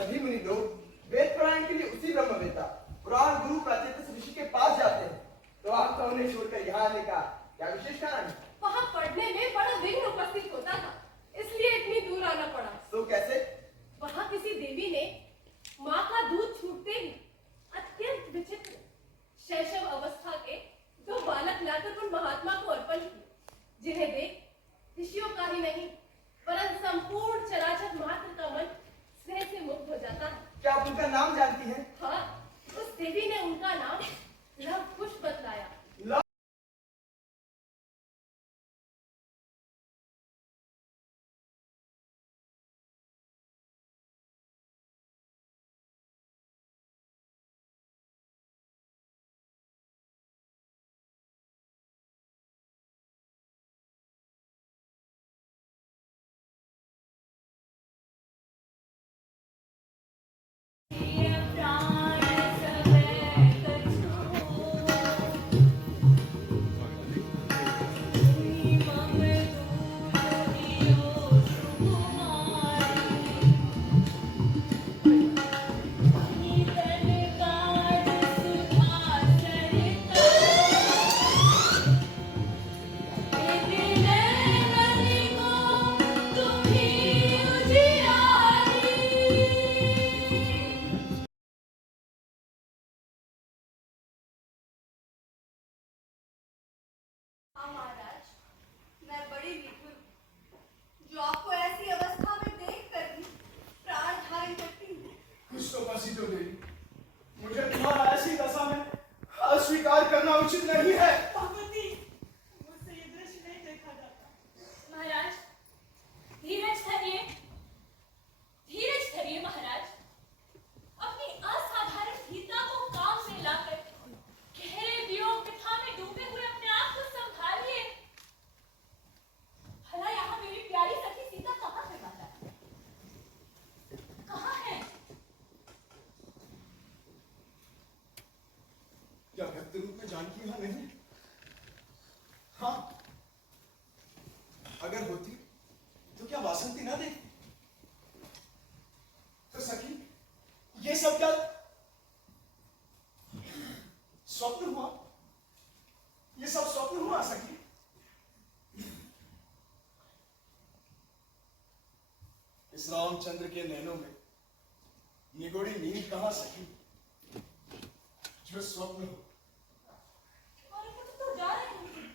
सभी मुनि लोग वेद पुराण के लिए उसी ब्रह्मवेत्ता पुराण गुरु प्राचेतस ऋषि के पास जाते हैं, तो आपका उन्हें छोड़कर यहाँ आने का क्या विशेष कारण है? वहाँ पढ़ने में बड़ा विघ्न उपस्थित होता था, इसलिए इतनी दूर आना पड़ा। तो कैसे? वहाँ किसी देवी ने माँ का दूध छूटते ही अत्यंत विचित्र शैशव अवस्था के दो बालक लाकर उन महात्मा को अर्पण किए, जिन्हें देख ऋषियों का ही नहीं परंतु संपूर्ण चराचर मात्र का मन स्नेह से मुक्त हो जाता है। क्या आप उनका नाम जानती हैं? हाँ, उस देवी ने उनका नाम लव कुश बतलाया। मुझे तुम्हारा ऐसी दशा में अस्वीकार करना उचित नहीं है। भगवती, मुझसे ये दृश्य नहीं देखा जाता। महाराज, धीरज धरिए, धीरज धरिए महाराज। अपनी असाधारण धीरता को काम में लाकर गहरे वियोग व्यथा में डूबे हुए अपने आप को संभालिए। भला यहाँ मेरी प्यारी सखी सीता कहाँ है महाराज? कहाँ है? क्या भक्त रूप में जानकी यहाँ नहीं? हाँ, अगर होती तो क्या वासंती ना देखती? तो सखी, ये सब क्या स्वप्न हुआ? ये सब स्वप्न हुआ सखी? इस रामचंद्र के नैनों में निगोड़ी नींद कहाँ सखी, जो स्वप्न हो? तो जा रहे हैं।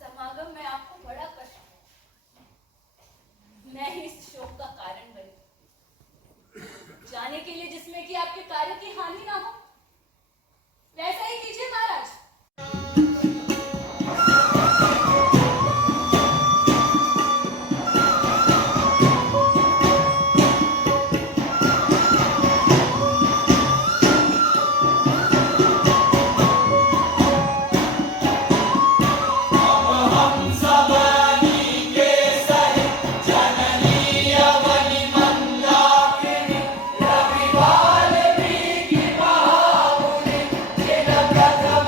समागम में आपको बड़ा कष्ट है। मैं ही इस शोक का कारण बनी। जाने के लिए जिसमें कि आपके कार्य की हानि ना हो, वैसा ही कीजिए महाराज। Brother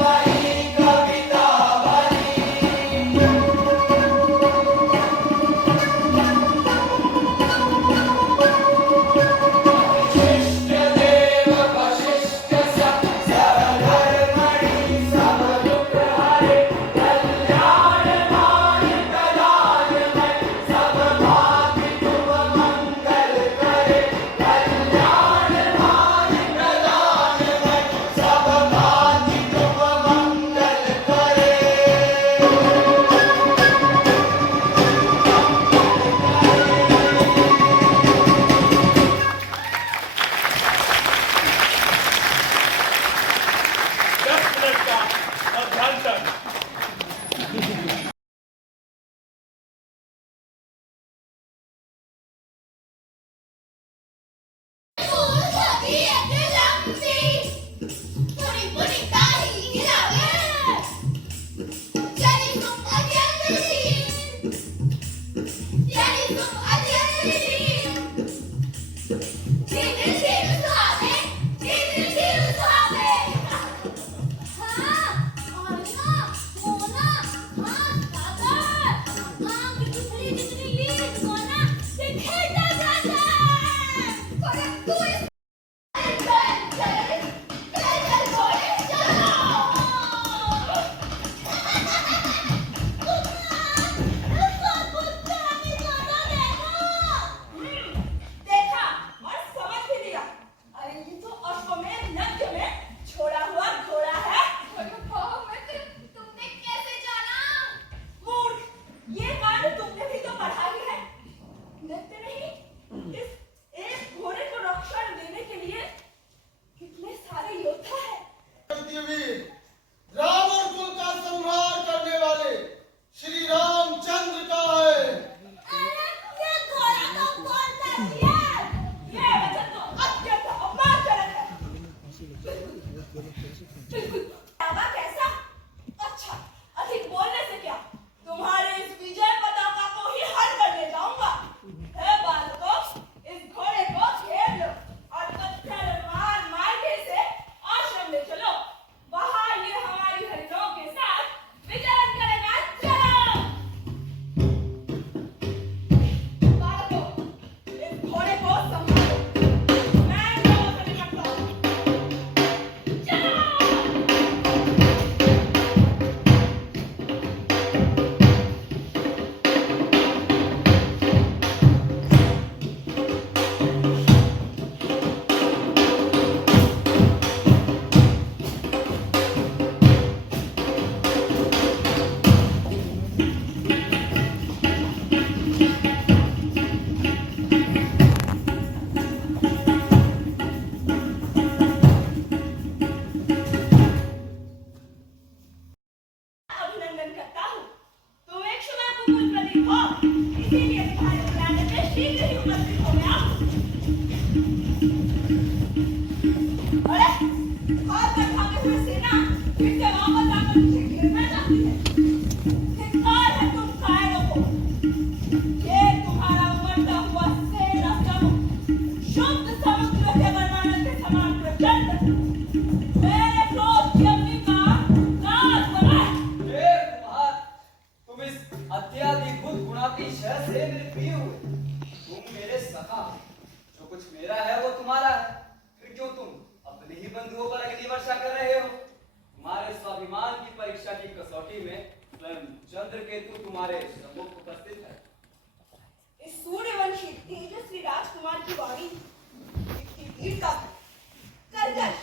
उत्तम कर्कश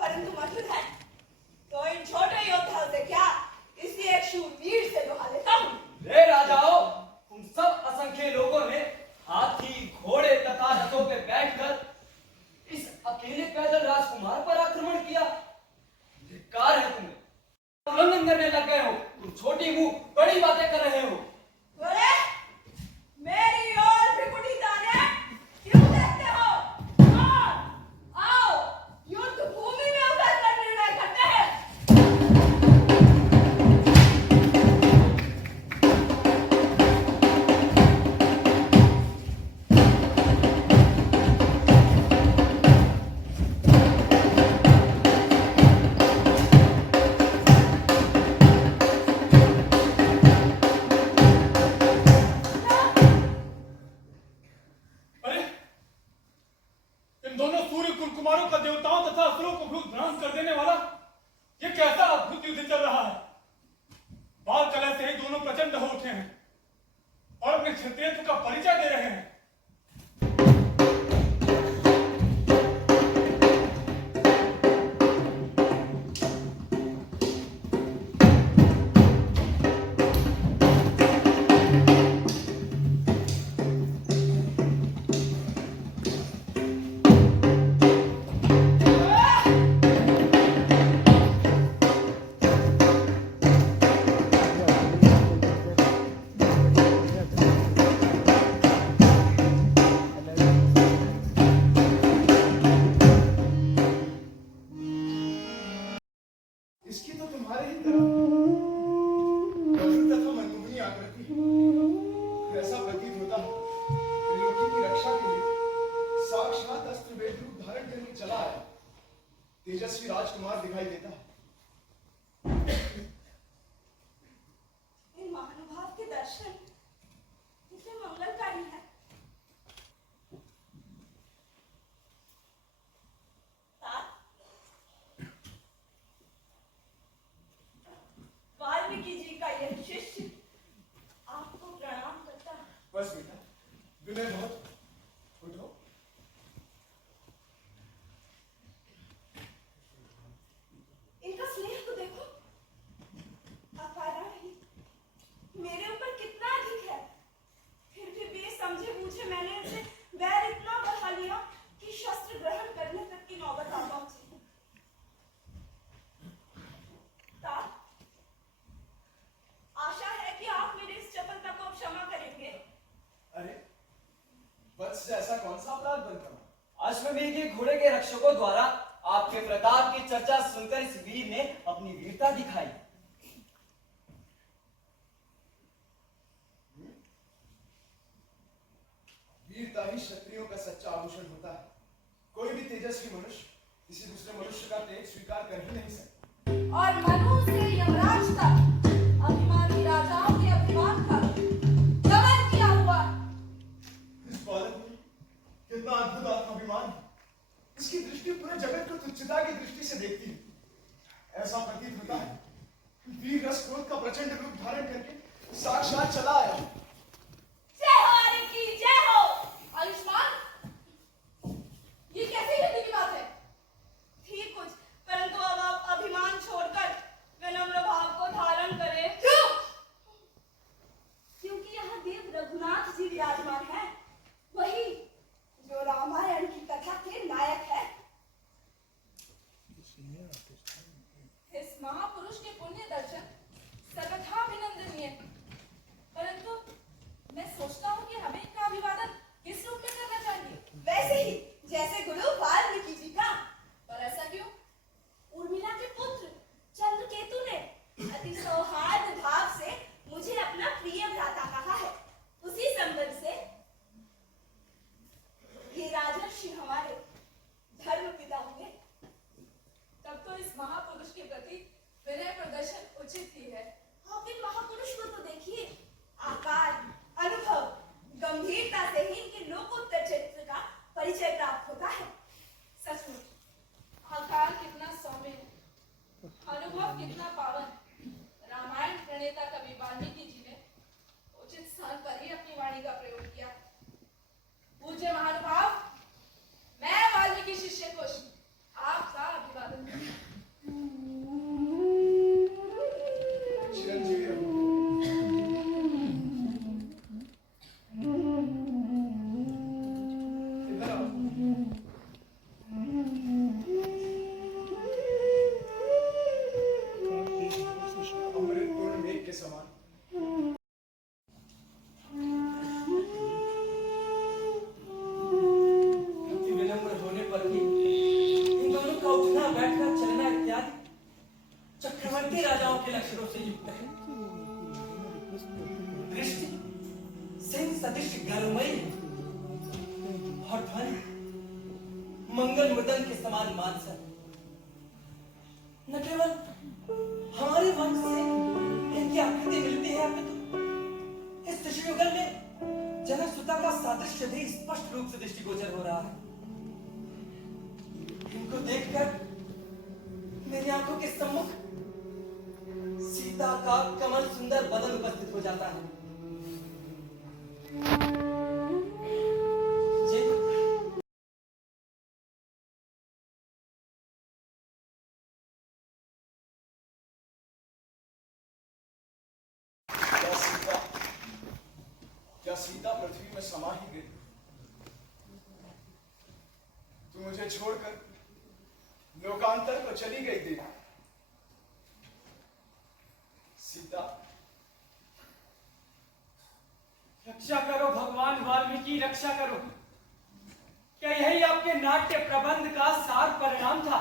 परंतु मधुर है। तो इन छोटे योद्धाओं से क्या, इसी एक शूरवीर से दुहा लेता हूँ। रे राजाओं, तुम सब असंख्य लोगों ने हाथी घोड़े तथा रथों पे बैठकर इस अकेले पैदल राजकुमार पर आक्रमण किया। धिक्कार है तुम्हें, उल्लंघन करने लग गए हो। तुम छोटी मुंह बड़ी बातें कर रहे हो। बोले, मेरी ओर भ्रिकुटी ताने क्यों देखते हो? आओ, युद्ध भूमि में उतर कर निर्णय करते हैं। अरे, इन दोनों सूर्य कुमारों का देवताओं तथा असुरों को भ्रूत भ्रांत कर देने वाला ये कैसा अद्भुत युद्ध चल रहा है। बाल कला से ही दोनों प्रचंड हो उठे हैं और अपने क्षत्रियत्व का परिचय दे रहे हैं। इसकी तो तुम्हारे ही तरह मधुर तथा मनमोहनी आकृति। ऐसा प्रतीत होता है त्रिलोकी की रक्षा के लिए साक्षात अस्त्रवेद रूप धारण करके चला आया तेजस्वी राजकुमार दिखाई देता है। इन महानुभाव के दर्शन कितने मंगलकारी हैं। तात, वाल्मीकि जी का यह शिष्य आपको प्रणाम करता है। बस बेटा, विनय बहुत। उठो। इनका स्नेह तो देखो, अपारण ही मेरे ऊपर कितना अधिक है। फिर भी बेसमझे बूझे मैंने इनसे बैर इतना बढ़ा लिया कि शस्त्र ग्रहण करने तक की नौबत आ पहुंची। तात, आशा है कि आप मेरी इस चपलता को क्षमा करेंगे। अरे वत्स, ऐसा कौन सा अपराध बनता? अश्वमेध के घोड़े के रक्षकों द्वारा आपके प्रताप की चर्चा सुनकर इस वीर ने अपनी वीरता दिखाई। वीरता ही क्षत्रियों का सच्चा आभूषण होता है। कोई भी तेजस्वी मनुष्य किसी दूसरे मनुष्य का तेज स्वीकार कर ही नहीं सकता। और मनु से यमराज तक अभिमानी राजाओं के अभिमान का दमन किया हुआ। इस बालक में कितना अद्भुत आत्माभिमान है। इसकी दृष्टि पूरे जगत को तुच्छता की दृष्टि से देखती है। ऐसा प्रतीत होता है वीर रस क्रोध का प्रचंड रूप धारण करके साक्षात चला आया। जय हो आर्य की जय हो। आयुष्मान, ये कैसी युद्ध की बात है? ठीक कुछ, परंतु अब आप अभिमान छोड़कर विनम्र भाव को धारण करें। क्यों? क्योंकि यहाँ देव रघुनाथ जी विराजमान है, वही जो रामायण की कथा के नायक है। इस महापुरुष के पुण्य दर्शन सर्वथा अभिनंदनीय, परंतु मैं सोचता हूँ कि हमें इनका अभिवादन किस रूप में करना चाहिए। वैसे ही जैसे गुरु वाल्मीकि जी का। पर ऐसा क्यों? उर्मिला के पुत्र चंद्रकेतु ने अति सौहार्द भाव से मुझे अपना प्रिय भ्राता कहा है। उसी संबंध से ये राजर्षि हमारे धर्म पिता हुए। तब तो इस महापुरुष के प्रति विनय प्रदर्शन उचित ही है। आप इन महापुरुष को तो देखिए, आकार, अनुभव, गंभीरता से ही इनके लोकोत्तर चरित्र का परिचय प्राप्त होता है। सचमुच आकार कितना सौम्य, अनुभव कितना पावन। रामायण प्रणेता कवि वाल्मीकि जी ने उचित स्थान पर ही अपनी वाणी का प्रयोग किया। पूज्य महानुभाव, मैं वाल्मीकि शिष्य मंगल मृदंग के समान मानसा। न केवल हमारे वंश से इनकी आकृति मिलती है अपितु इस शिशुयुगल में जनक-सुता का सादृश्य भी स्पष्ट रूप से दृष्टिगोचर हो रहा है। इनको देखकर मेरी आंखों के सम्मुख सीता का कमल सुंदर बदन उपस्थित हो जाता है। जी क्या सीता पृथ्वी में समा ही गई? तू मुझे छोड़कर लोकांतर को चली गई देवी। सीता, रक्षा करो भगवान वाल्मीकि, रक्षा करो। क्या यही आपके नाट्य प्रबंध का सार परिणाम था?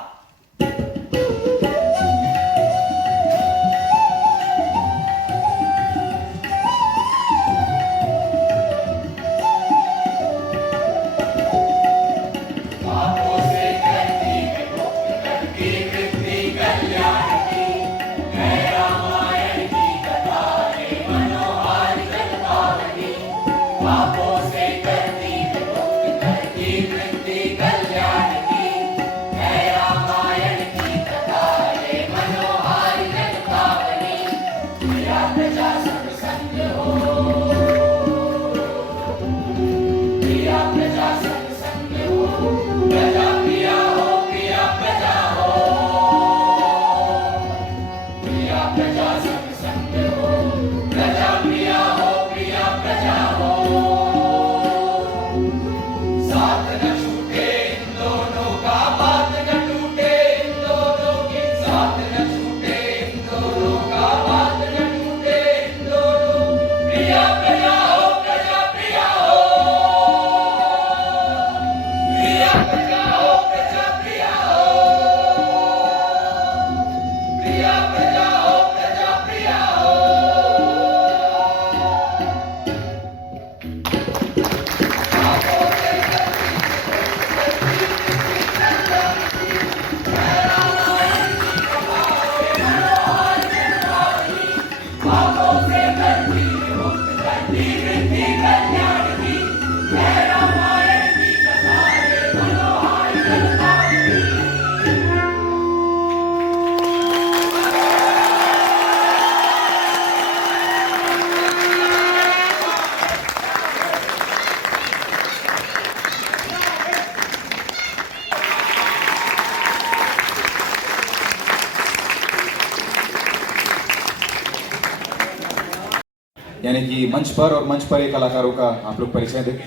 यानी कि मंच पर और मंच पर एक कलाकारों का आप लोग परिचय दें।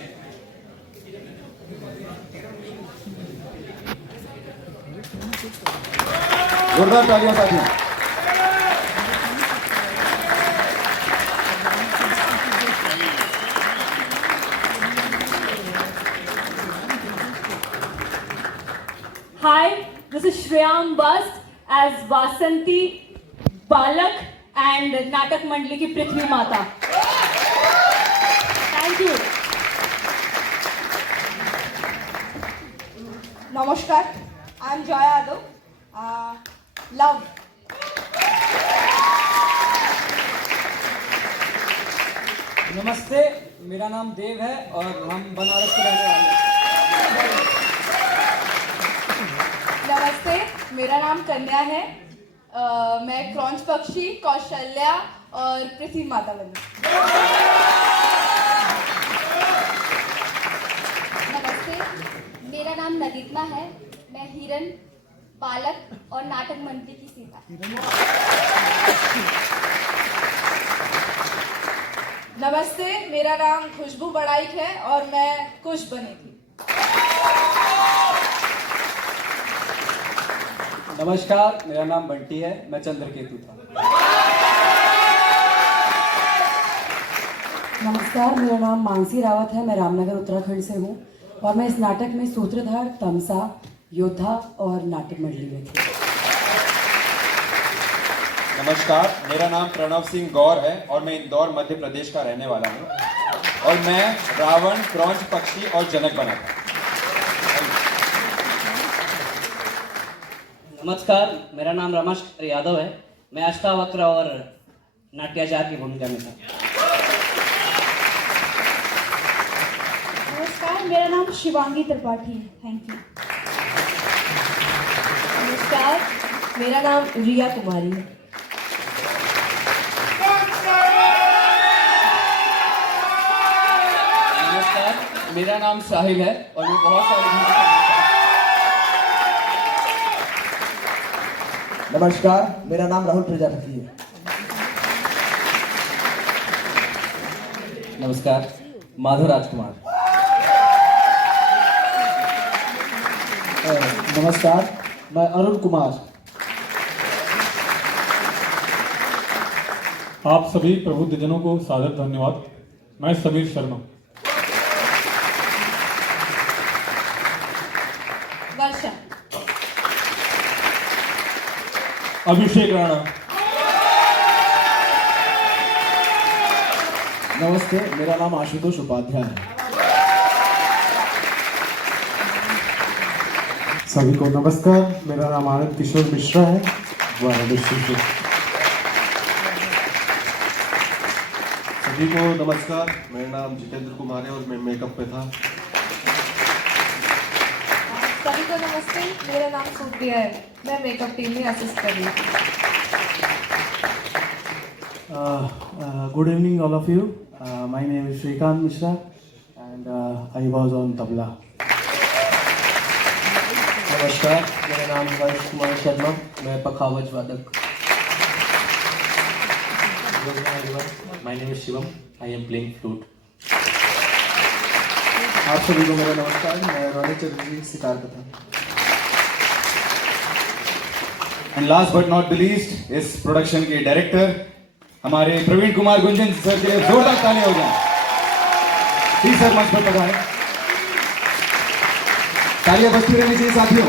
जोरदार तालियां साथियों। Hi, this is Shreyam Bast as Vasanti Balak and नाटक मंडली की पृथ्वी माता। Thank you. नमस्कार, I am Jaya Yadav. Love. नमस्ते, मेरा नाम देव है और हम बनारस के रहने वाले हैं। नमस्ते, मेरा नाम कन्या है। मैं क्रॉन्च पक्षी, कौशल्या और पृथ्वी माता बनी। नमस्ते, मेरा नाम नदित्मा है। मैं हिरन, बालक और नाटक मंडली की सीता। नमस्ते, मेरा नाम खुशबू बड़ाइक है और मैं कुश बनी थी। नमस्कार, मेरा नाम बंटी है, मैं चंद्रकेतु था। नमस्कार, मेरा नाम मानसी रावत है। मैं रामनगर उत्तराखंड से हूँ और मैं इस नाटक में सूत्रधार, तमसा, योद्धा और नाटक मंडली में थी। नमस्कार, मेरा नाम प्रणव सिंह गौर है और मैं इंदौर मध्य प्रदेश का रहने वाला हूँ और मैं रावण, क्रौंच पक्षी और जनक बना था। नमस्कार, मेरा नाम रमेश यादव है। मैं अष्टावक्र और नाट्याचार्य की भूमिका में था। नमस्कार, मेरा नाम शिवांगी त्रिपाठी है। Thank you. नमस्कार, मेरा नाम रिया कुमारी है। नमस्कार, मेरा नाम साहिल है और मैं बहुत सारी भूमिका में नमस्कार, मेरा नाम राहुल प्रजापति है। नमस्कार, माधव राजकुमार। नमस्कार, मैं अरुण कुमार। आप सभी प्रबुद्धजनों को सादर धन्यवाद। मैं समीर शर्मा। वर्षा। अभिषेक राणा। नमस्ते, मेरा नाम आशुतोष उपाध्याय है। सभी को नमस्कार, मेरा नाम आनंद किशोर मिश्रा है, वाराणसी से। सभी को नमस्कार, मेरा नाम जितेंद्र कुमार है और मैं मेकअप पे था। सभी को नमस्ते, मेरा नाम सुप्रिया है। मैं मेकअप टीम में असिस्ट कर रही हूँ। Good evening, all of you. My name is Shrikant Mishra, and I was on tabla. नमस्कार, मेरा नाम हर्ष कुमार शर्मा, मैं पखावज वादक। My name is Shivam. I am playing flute. आप सभी को मेरा नमस्कार, मैं रोनित चटर्जी सितार पे था। And last but not the least, इस प्रोडक्शन के डायरेक्टर हमारे प्रवीण कुमार गुंजन सर के लिए जोरदार तालियां हो जाए। प्लीज सर मंच पर पधारें। तालियां बजती रहनी चाहिए साथियों।